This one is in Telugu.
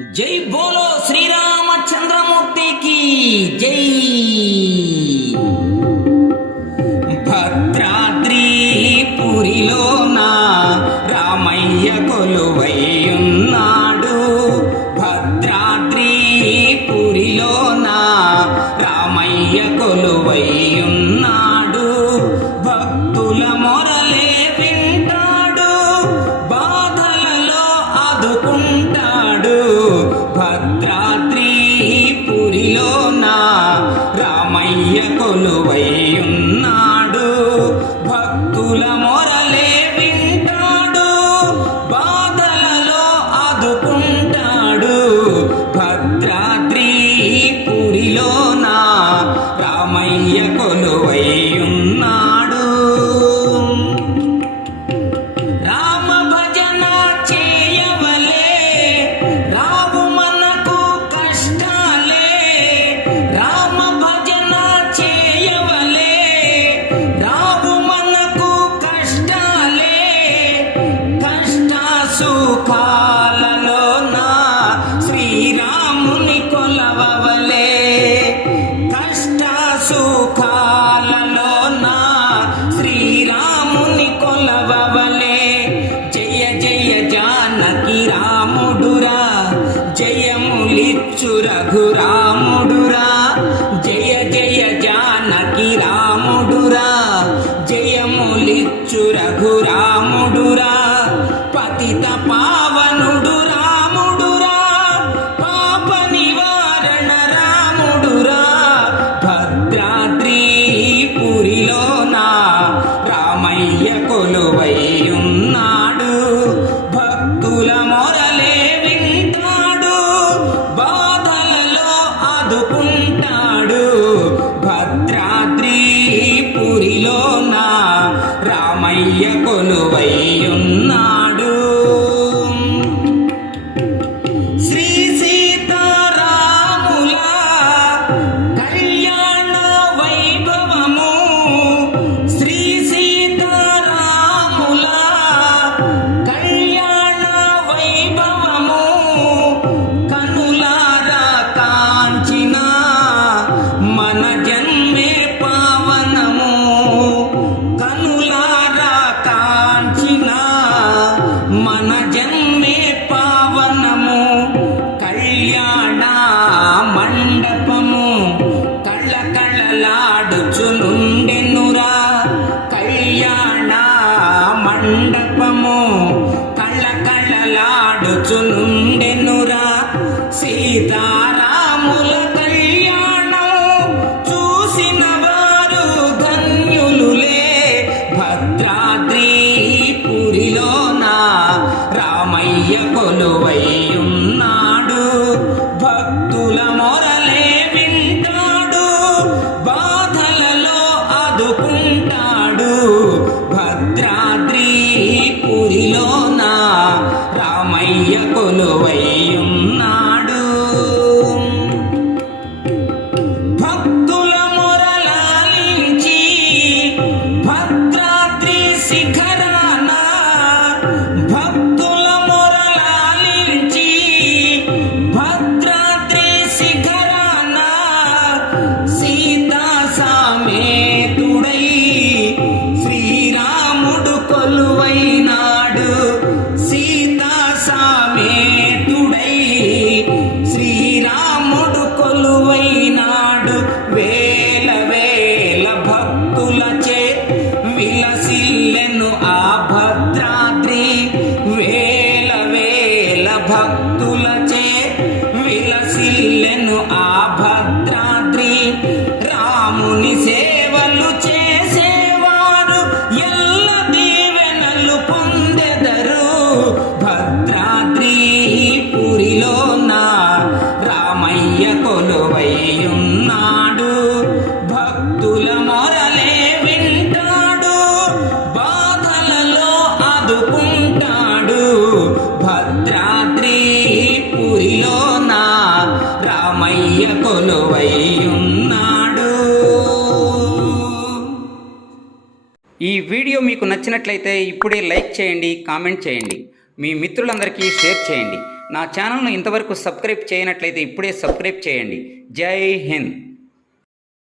जय बोलो श्री रामचंद्रमूर्ति की जय। భద్రాద్రి పురిలోన రామయ్య కొలువైయున్నాడు। భద్రాద్రి పురిలోన రామయ్య కొలువైయున్నాడు। భక్తుల మొరలే వింటాడు, బాధలలో ఆదుకుంటాడు। భద్రాద్రి పురిలోన రామయ్య కొలువైయున్నాడు। భక్తుల మొరలే వింటాడు, బాధలలో ఆదుకుంటాడు। భద్రాద్రి పురిలోన రామయ్య కొలువైయున్నాడు। రామ భజన చేయవలే, రావు మనకు కష్టాలే। రామ భజన చేయవలే, రావు మనకు కష్టాలే। కష్ట సుఖాలలోన శ్రీరాముని కొలవవలే। కష్ట సుఖాలలోన శ్రీరాముని కొలవవలే। జయ జయ జానకి రాముడురా, జయములిచ్చు రఘురాముడురా। జయ జయ జానకి రాముడురా, జయములిచ్చు రఘురాముడురా। పతిత పావనుడు రాముడురా, పాప నివారణ రాముడురా। భద్రాద్రి పురిలోన రామయ్య కొలువైయున్నాడు। భక్తుల మొరలే వింటాడు, బాధలలో ఆదుకుంటాడు। భద్రాద్రి పురిలోన రామయ్య కొలువైయున్నాడు। శ్రీ సీతారాముల కళ్యాణ వైభవము, శ్రీ సీతారాముల కళ్యాణ వైభవము। కనులారా కాంచిన మన జన్మే పావనము। కనులారా కాంచిన మన జన్మే పావనము। కళ్యాణ మండపము కళకళలాడుచునుండెనురా। కళ్యాణ మండపము కళకళలాడుచునుండెనురా। సీతారాముల కళ్యాణం చూసిన వారు ధన్యులులే। భద్రాద్రి పురిలోన రామయ్య కొలువైయున్నాడు। భక్తుల మొరలే వింటాడు, బాధలలో ఆదుకుంటాడు। భద్రాద్రి పురిలోన రామయ్య కొలువైయున్నాడు। భక్తుల మొరలాలించి భద్రాద్రి శిఖరాన, భక్తుల మొరలాలించి భద్రాద్రి శిఖరాన। సీతా సమేతుడై శ్రీరాముడు కొలువైనాడు। సీతా సమేతుడై శ్రీరాముడు కొలువైనాడు। వేల వేల భక్తులచే విలసిల్లెను ఆ భద్రాద్రి। వేల వేల భక్తులచే విలసిల్లెను ఆ భద్రాద్రి। రాముని సేవలు చేసేవారు ఎల్ల దీవెనలు పొందెదరు। భద్రాద్రి పురిలోన రామయ్య కొలువైయున్నాడు। భక్తుల మొరలే వింటాడు, బాధలలో ఆదుకుంటాడు। భద్రాద్రి పురిలోన రామయ్య కొలువైయున్నాడు। ఈ వీడియో మీకు నచ్చినట్లయితే ఇప్పుడే లైక్ చేయండి, కామెంట్ చేయండి, మీ మిత్రులందరికీ షేర్ చేయండి। నా ఛానల్ను ఇంతవరకు సబ్స్క్రైబ్ చేయనట్లయితే ఇప్పుడే సబ్స్క్రైబ్ చేయండి. జై హింద్.